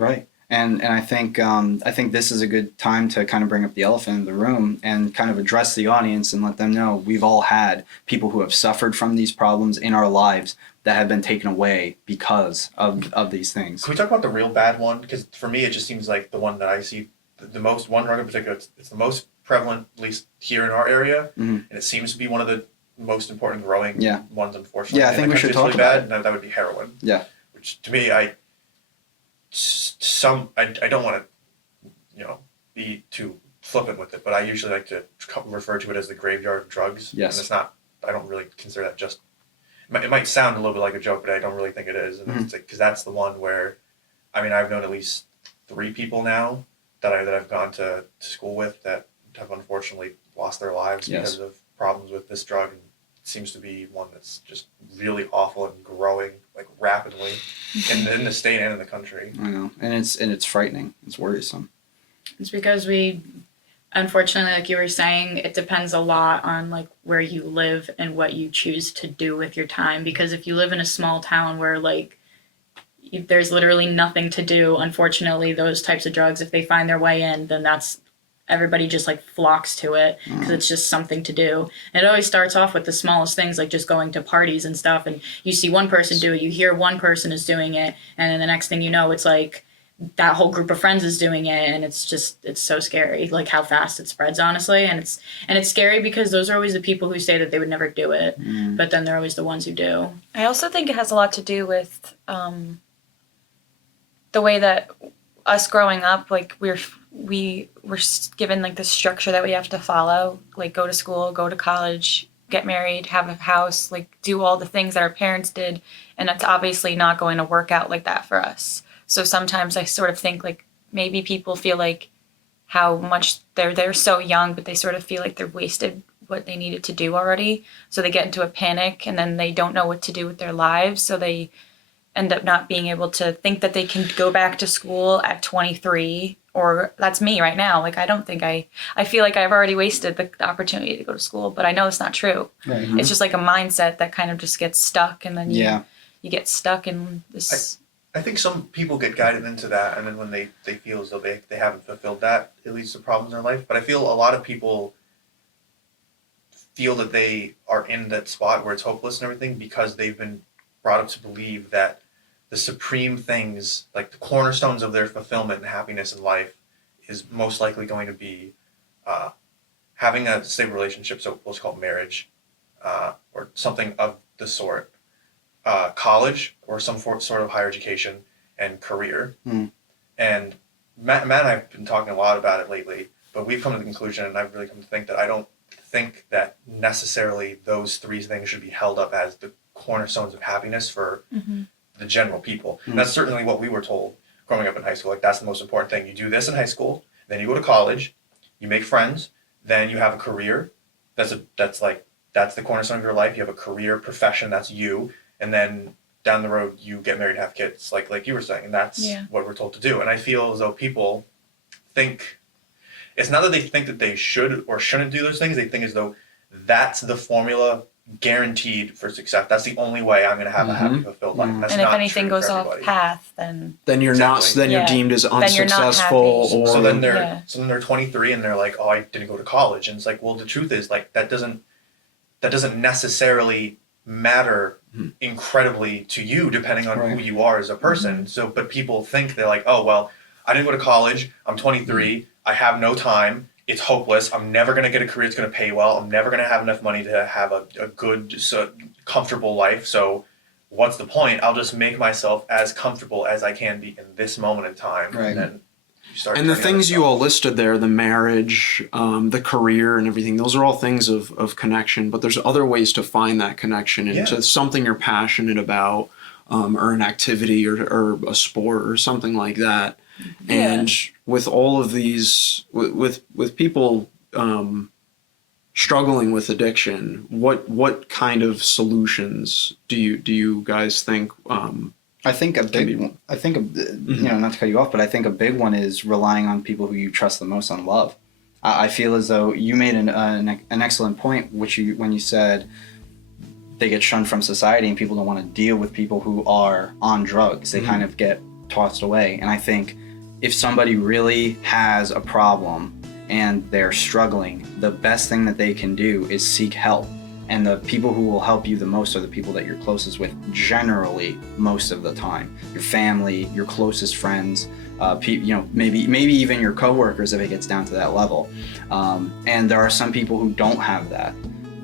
Right. And I think this is a good time to kind of bring up the elephant in the room and kind of address the audience and let them know we've all had people who have suffered from these problems in our lives that have been taken away because of these things. Can we talk about the real bad one? Because for me, it just seems like the one that I see the most, one drug in particular, it's the most prevalent, at least here in our area, and it seems to be one of the most important growing ones, unfortunately. Yeah, I think we should talk about it. That would be heroin. Yeah. Which to me, I don't want to, be too flippant with it, but I usually like to refer to it as the graveyard of drugs. Yes. And it's not. I don't really consider that just. It might sound a little bit like a joke, but I don't really think it is, and it's because that's the one where, I mean, I've known at least 3 people now that I've gone to school with that have unfortunately lost their lives because of problems with this drug. And it seems to be one that's just really awful and growing like rapidly in the state and in the country. I know, and it's frightening. It's worrisome. It's because unfortunately, like you were saying, it depends a lot on like where you live and what you choose to do with your time. Because if you live in a small town where like there's literally nothing to do, unfortunately, those types of drugs, if they find their way in, then everybody just like flocks to it because it's just something to do. And it always starts off with the smallest things, like just going to parties and stuff. And you see one person do it, you hear one person is doing it, and then the next thing you know, it's like that whole group of friends is doing it, and it's so scary, like how fast it spreads, honestly. And it's scary because those are always the people who say that they would never do it, but then they're always the ones who do. I also think it has a lot to do with the way that us growing up, like we were given like this structure that we have to follow, like go to school, go to college, get married, have a house, like do all the things that our parents did, and that's obviously not going to work out like that for us. So sometimes I sort of think like maybe people feel like how much they're so young, but they sort of feel like they're wasted what they needed to do already. So they get into a panic and then they don't know what to do with their lives. So they end up not being able to think that they can go back to school at 23, or that's me right now. Like, I don't think I feel like I've already wasted the opportunity to go to school, but I know it's not true. Right. It's just like a mindset that kind of just gets stuck, and then you get stuck in this. I think some people get guided into that, and then when they feel as though they haven't fulfilled that, it leads to problems in their life. But I feel a lot of people feel that they are in that spot where it's hopeless and everything because they've been brought up to believe that the supreme things, like the cornerstones of their fulfillment and happiness in life, is most likely going to be having a stable relationship, so what's called marriage, or something of the sort, college or some sort of higher education, and career. And Matt and I have been talking a lot about it lately, but we've come to the conclusion, and I've really come to think that I don't think that necessarily those 3 things should be held up as the cornerstones of happiness for the general people. That's certainly what we were told growing up in high school. Like, that's the most important thing. You do this in high school, then you go to college, you make friends, then you have a career. That's the cornerstone of your life. You have a career, profession, that's you. And then down the road, you get married, have kids, like you were saying. And that's what we're told to do. And I feel as though people think, it's not that they think that they should or shouldn't do those things. They think as though that's the formula guaranteed for success. That's the only way I'm going to have a happy, fulfilled life. And, that's and if not anything true goes for off everybody. path, then you're not. Then you're deemed as unsuccessful. Then so then they're 23 and they're like, oh, I didn't go to college. And it's like, well, the truth is, like, that doesn't necessarily matter incredibly to you, depending on who you are as a person. So, but people think they're like, oh, well, I didn't go to college. I'm 23. I have no time. It's hopeless. I'm never going to get a career that's going to pay well. I'm never going to have enough money to have a good, comfortable life. So what's the point? I'll just make myself as comfortable as I can be in this moment in time. Right. And then you start. And the things you all listed there, the marriage, the career and everything, those are all things of connection. But there's other ways to find that connection into something you're passionate about, or an activity or a sport or something like that. And with all of these, with people struggling with addiction, what kind of solutions do you guys think? I think a big one. Not to cut you off, but I think a big one is relying on people who you trust the most on love. I feel as though you made an excellent point, when you said they get shunned from society and people don't want to deal with people who are on drugs. They kind of get tossed away. And I think if somebody really has a problem and they're struggling, the best thing that they can do is seek help. And the people who will help you the most are the people that you're closest with, generally, most of the time. Your family, your closest friends, maybe even your coworkers if it gets down to that level. And there are some people who don't have that.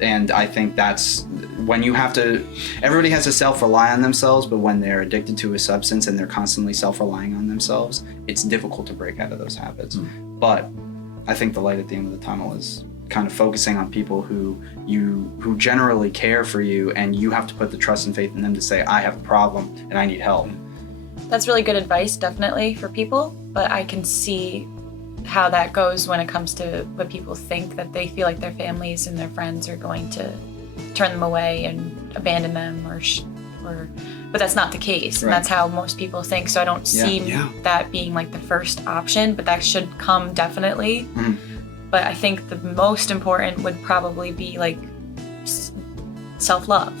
And I think that's when you have to, everybody has to self-rely on themselves, but when they're addicted to a substance and they're constantly self-relying on themselves, it's difficult to break out of those habits. But I think the light at the end of the tunnel is kind of focusing on people who generally care for you, and you have to put the trust and faith in them to say, I have a problem and I need help. That's really good advice, definitely, for people, but I can see how that goes when it comes to what people think, that they feel like their families and their friends are going to turn them away and abandon them, but that's not the case, and that's how most people think. So I don't see that being like the first option, but that should come definitely. But I think the most important would probably be like self-love.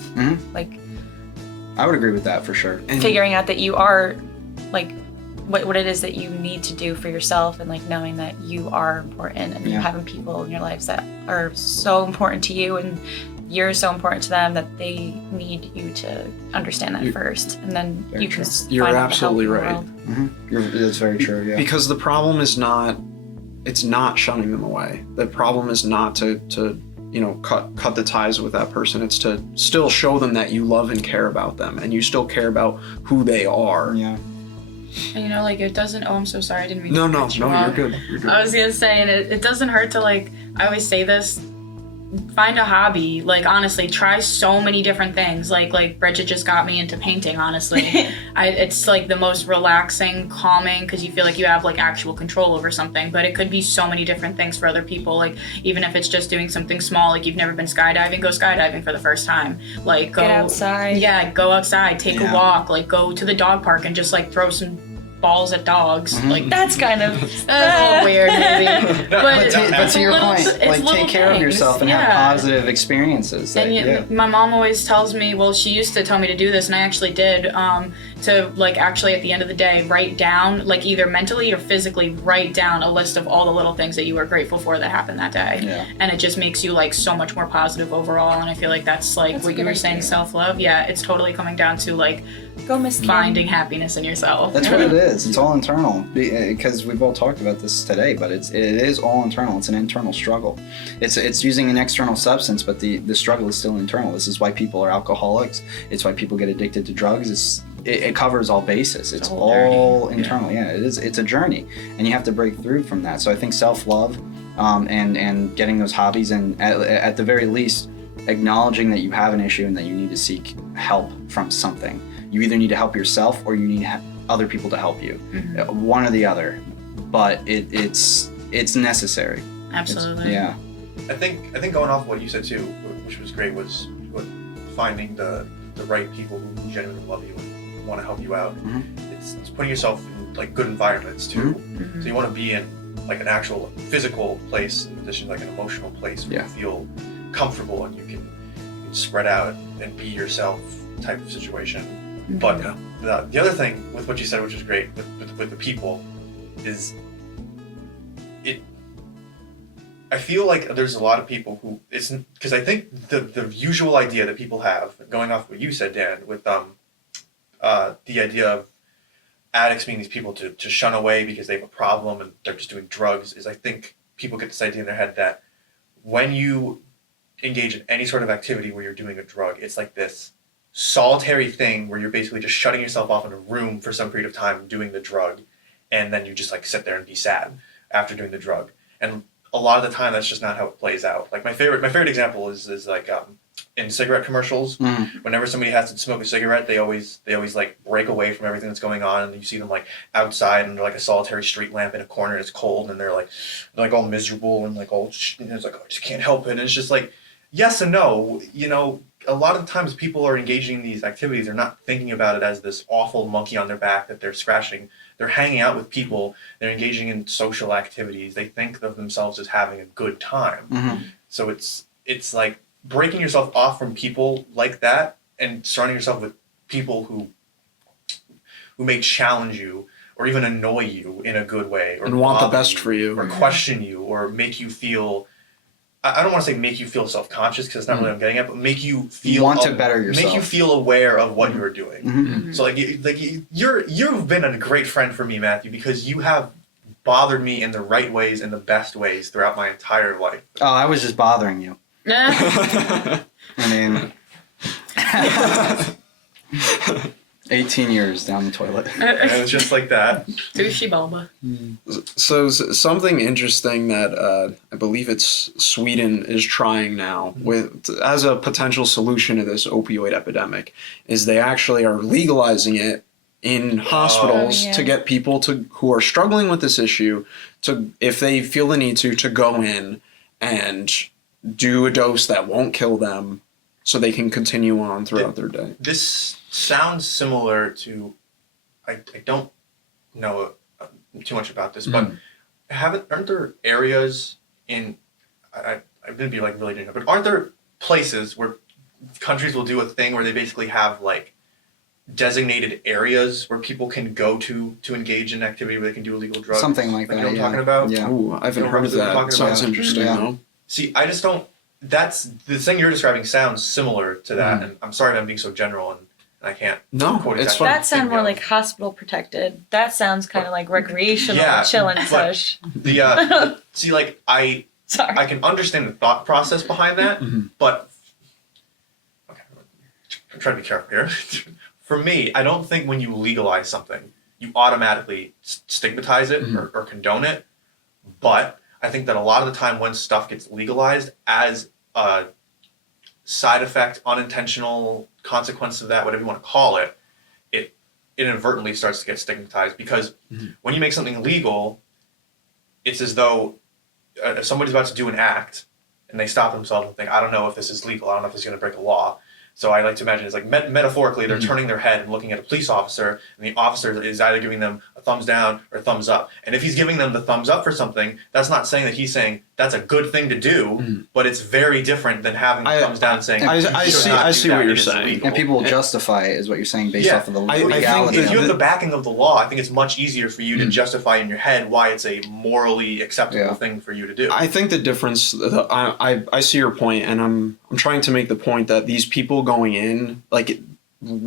Like, I would agree with that for sure. And figuring out that you are like what it is that you need to do for yourself, and like knowing that you are important, and you having people in your lives that are so important to you, and you're so important to them that they need you to understand that first, and then you can You're find absolutely out right. That's very true. Yeah. Because the problem is not, it's not shunning them away. The problem is not to cut the ties with that person. It's to still show them that you love and care about them, and you still care about who they are. Yeah. And like it doesn't. Oh, I'm so sorry. I didn't mean. No, to cut you you're off. good. You're good. I was gonna say, and it doesn't hurt to like. I always say this. Find a hobby. Like honestly, try so many different things. Like Bridget just got me into painting. Honestly, it's like the most relaxing, calming, because you feel like you have like actual control over something. But it could be so many different things for other people. Like even if it's just doing something small, like you've never been skydiving, go skydiving for the first time. Like go get outside. Yeah, go outside, take a walk. Like go to the dog park and just like throw some balls at dogs. Like That's kind of that's a little weird, maybe. But to your little- point, it's like little take care of things, yourself and have positive experiences. And my mom always tells me, well, she used to tell me to do this, and I actually did, to like actually at the end of the day write down, like either mentally or physically write down a list of all the little things that you were grateful for that happened that day. Yeah. And it just makes you like so much more positive overall, and I feel like that's like That's a what you good were saying, idea. self-love. Yeah, it's totally coming down to like go Miss Kim. finding happiness in yourself. That's what it is. It's all internal. Because we've all talked about this today, but it is all internal. It's an internal struggle. It's using an external substance, but the struggle is still internal. This is why people are alcoholics. It's why people get addicted to drugs. It covers all bases. It's a whole all journey. internal. Yeah, it is. It's a journey, and you have to break through from that. So I think self-love, and getting those hobbies, and at the very least, acknowledging that you have an issue and that you need to seek help from something. You either need to help yourself or you need other people to help you. One or the other, but it's necessary. Absolutely. Yeah. I think going off what you said too, which was great, was finding the right people who genuinely love you and want to help you out. It's putting yourself in like good environments too. So you want to be in like an actual physical place in addition to like an emotional place where you feel comfortable and you can spread out and be yourself type of situation. But the other thing with what you said, which is great with the people, is I feel like there's a lot of people who because I think the usual idea that people have, going off what you said, Dan, with the idea of addicts being these people to shun away because they have a problem and they're just doing drugs, is I think people get this idea in their head that when you engage in any sort of activity where you're doing a drug, it's like this solitary thing where you're basically just shutting yourself off in a room for some period of time doing the drug, and then you just like sit there and be sad after doing the drug. And a lot of the time that's just not how it plays out. Like my favorite example is like in cigarette commercials. Whenever somebody has to smoke a cigarette, they always like break away from everything that's going on, and you see them like outside under like a solitary street lamp in a corner and it's cold, and they're like all miserable and like all it's like, oh, I just can't help it. And it's just like yes and no. A lot of the times people are engaging in these activities, they're not thinking about it as this awful monkey on their back that they're scratching. They're hanging out with people, they're engaging in social activities, they think of themselves as having a good time. So it's like breaking yourself off from people like that and surrounding yourself with people who may challenge you or even annoy you in a good way, or And want the bother best for you. or question you, or make you feel. I don't want to say make you feel self-conscious, because it's not really what I'm getting at, but make you feel Want to better yourself. Make you feel aware of what you're doing. Mm-hmm. So you've been a great friend for me, Matthew, because you have bothered me in the right ways, in the best ways throughout my entire life. Oh, I was just bothering you. I mean, 18 years down the toilet. And it was just like that. Douchey Bulba. So something interesting that I believe it's Sweden is trying now with as a potential solution to this opioid epidemic is they actually are legalizing it in hospitals to get people who are struggling with this issue to, if they feel the need to go in and do a dose that won't kill them so they can continue on throughout their day. This sounds similar to, I don't know too much about this, but aren't there areas in, I'm going to be like really ignorant, but aren't there places where countries will do a thing where they basically have like designated areas where people can go to engage in activity where they can do illegal drugs? Something like that, You know what I'm yeah. talking about? Yeah. Ooh, I haven't You know heard of what I'm that. talking Sounds about? interesting, Yeah. though. See, I just don't, that's, the thing you're describing sounds similar to that, and I'm sorry if I'm being so general and I can't No, quote it's exactly. fine. That sounds more like hospital protected. That sounds kind of like recreational, Yeah, chilling but- such. See, like, I Sorry. can understand the thought process behind that, but okay, I'm trying to be careful here. For me, I don't think when you legalize something, you automatically stigmatize it or condone it. But I think that a lot of the time when stuff gets legalized, as a side effect, unintentional consequence of that, whatever you want to call it, it inadvertently starts to get stigmatized. Because when you make something legal, it's as though if somebody's about to do an act and they stop themselves and think, I don't know if this is legal, I don't know if this is going to break a law. So I like to imagine it's like metaphorically, they're turning their head and looking at a police officer, and the officer is either giving them a thumbs down or a thumbs up. And if he's giving them the thumbs up for something, that's not saying that he's saying that's a good thing to do, but it's very different than having the thumbs down and saying, I "You see- should not I do see that, what it you're is saying. illegal." And people will justify it, is what you're saying, based Yeah. off of the I think legality. If you of have it. the backing of the law, I think it's much easier for you to justify in your head why it's a morally acceptable thing for you to do. I think the difference, I see your point, and I'm trying to make the point that these people going in, like,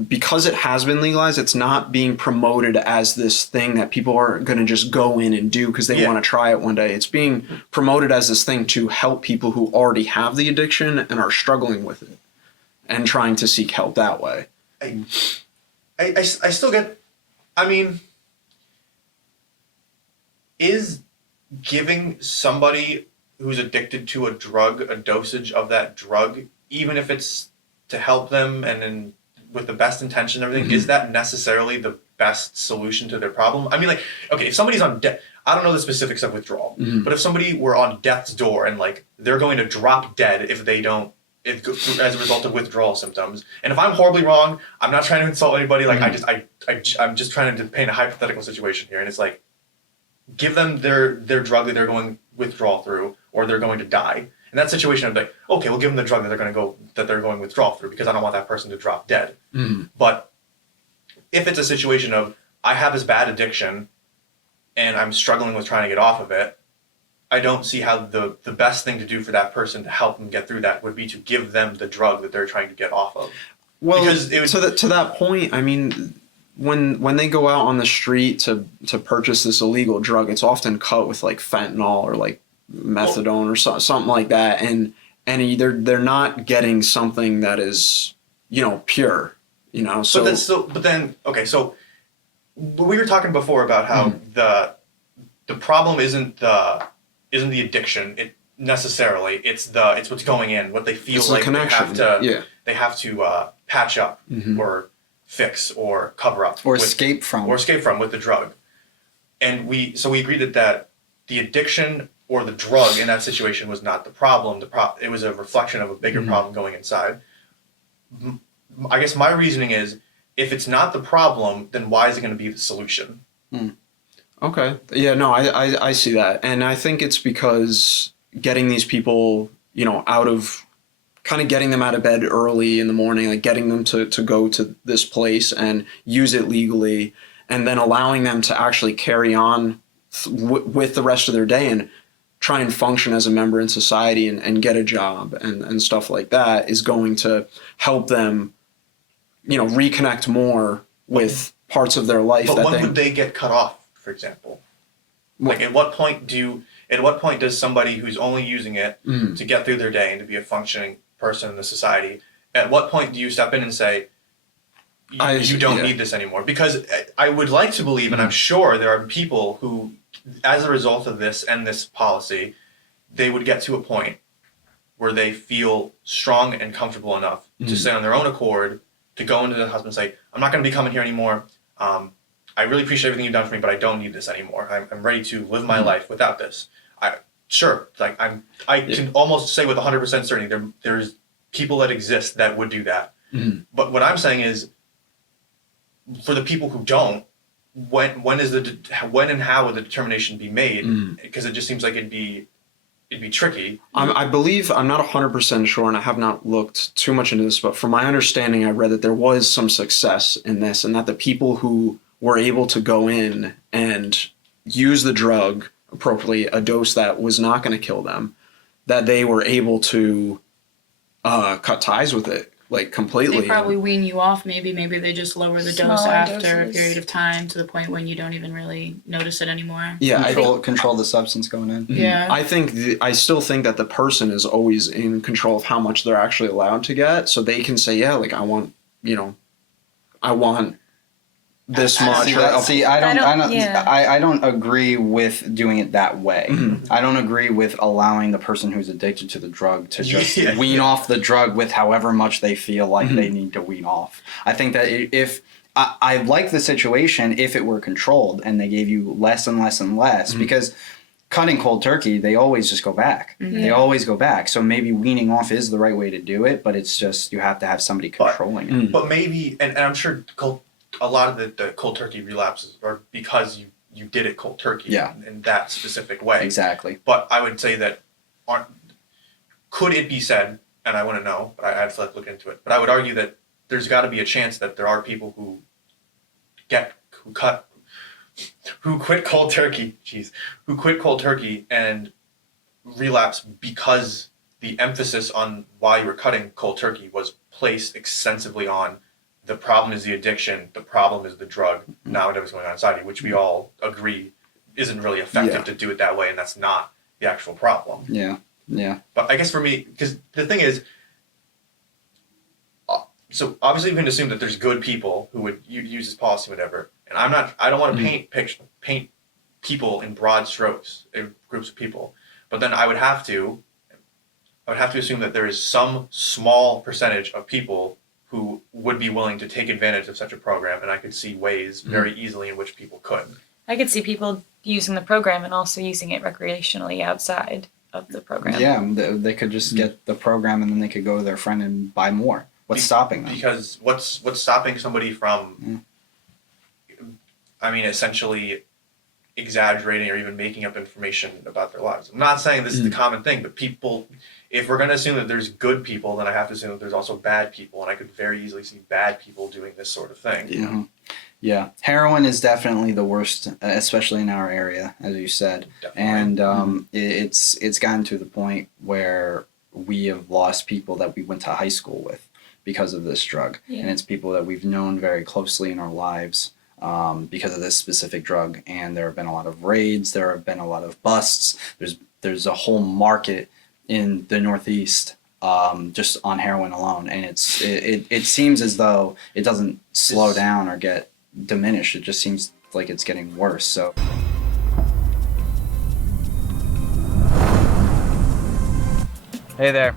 because it has been legalized, it's not being promoted as this thing that people are going to just go in and do because they want to try it one day. It's being promoted as this thing to help people who already have the addiction and are struggling with it and trying to seek help that way. I still get, I mean, is giving somebody who's addicted to a drug a dosage of that drug, even if it's to help them and with the best intention and everything, is that necessarily the best solution to their problem? I mean, like, okay, if somebody's on death, I don't know the specifics of withdrawal, but if somebody were on death's door and like they're going to drop dead if they don't, as a result of withdrawal symptoms, and if I'm horribly wrong, I'm not trying to insult anybody. Like I'm just trying to paint a hypothetical situation here, and it's like, give them their drug that they're going withdrawal through, or they're going to die. In that situation, I'm like, okay, we'll give them the drug that they're going withdrawal through, because I don't want that person to drop dead. But if it's a situation of I have this bad addiction and I'm struggling with trying to get off of it, I don't see how the best thing to do for that person to help them get through that would be to give them the drug that they're trying to get off of. Well, Because it would, to that point, I mean, when they go out on the street to purchase this illegal drug, it's often cut with like fentanyl or like methadone or something like that, and they're not getting something that is, you know, pure, you know. So but then okay, so we were talking before about how the problem isn't the addiction necessarily, it's what's going in, what they feel it's like the connection. they have to patch up or fix or cover up or escape from. with the drug. And we agreed that the addiction or the drug in that situation was not the problem. It was a reflection of a bigger problem going inside. I guess my reasoning is, if it's not the problem, then why is it going to be the solution? Okay. Yeah, no, I see that. And I think it's because getting these people, you know, getting them out of bed early in the morning, like getting them to go to this place and use it legally, and then allowing them to actually carry on with the rest of their day and try and function as a member in society and get a job and stuff like that is going to help them, reconnect more with parts of their life. But when would they get cut off, for example? Like, at what point does somebody who's only using it to get through their day and to be a functioning person in the society, at what point do you step in and say, you don't need this anymore? Because I would like to believe, and I'm sure there are people who, as a result of this and this policy, they would get to a point where they feel strong and comfortable enough to say on their own accord, to go into the hospital and say, I'm not going to be coming here anymore. I really appreciate everything you've done for me, but I don't need this anymore. I'm ready to live my life without this. I can almost say with 100% certainty there's people that exist that would do that. But what I'm saying is, for the people who don't, when and how would the determination be made? Because it just seems like it'd be tricky. I believe, I'm not 100% sure, and I have not looked too much into this, but from my understanding, I read that there was some success in this, and that the people who were able to go in and use the drug appropriately, a dose that was not going to kill them, that they were able to cut ties with it, like, completely. They probably wean you off. Maybe they just lower the dose Smaller after a doses. period of time to the point when you don't even really notice it anymore. Yeah, Control the substance going in. Yeah. I still think that the person is always in control of how much they're actually allowed to get, so they can say, yeah, like, I want this much. I don't agree with doing it that way. I don't agree with allowing the person who's addicted to the drug to just wean off the drug with however much they feel like they need to wean off. I think that if I like the situation if it were controlled and they gave you less and less and less, because cutting cold turkey, they always just go back. They always go back. So maybe weaning off is the right way to do it, but it's just you have to have somebody controlling it. But maybe, and I'm sure a lot of the cold turkey relapses are because you did it cold turkey in that specific way. Exactly. But I would say that could it be said, and I want to know, but I have to look into it, but I would argue that there's got to be a chance that there are people who quit cold turkey and relapse because the emphasis on why you were cutting cold turkey was placed extensively on the problem is the addiction, the problem is the drug, not whatever's going on in society, which we all agree isn't really effective to do it that way, and that's not the actual problem. Yeah. But I guess for me, because the thing is, so obviously we can assume that there's good people who would use this policy, whatever, and I don't want to paint people in broad strokes, groups of people, but then I would have to assume that there is some small percentage of people who would be willing to take advantage of such a program, and I could see ways very easily in which people could. I could see people using the program and also using it recreationally outside of the program. Yeah, they could just get the program and then they could go to their friend and buy more. What's stopping them? Because what's stopping somebody from, essentially exaggerating or even making up information about their lives? I'm not saying this is the common thing, but people, if we're going to assume that there's good people, then I have to assume that there's also bad people, and I could very easily see bad people doing this sort of thing. Yeah. Heroin is definitely the worst, especially in our area, as you said. Definitely. And it's gotten to the point where we have lost people that we went to high school with because of this drug. Yeah. And it's people that we've known very closely in our lives because of this specific drug. And there have been a lot of raids. There have been a lot of busts. There's a whole market in the Northeast just on heroin alone. And it seems as though it doesn't slow down or get diminished. It just seems like it's getting worse. So Hey there.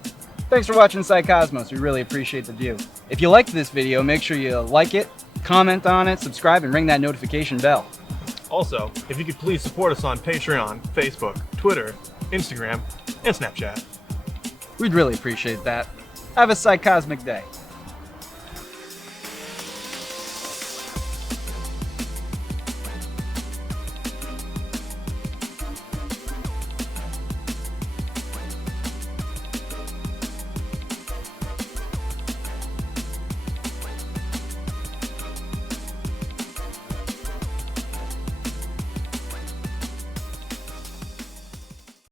Thanks for watching Psycosmos. We really appreciate the view. If you liked this video, make sure you like it, comment on it, subscribe, and ring that notification bell. Also, if you could please support us on Patreon, Facebook, Twitter, Instagram, and Snapchat. We'd really appreciate that. Have a psychosmic day.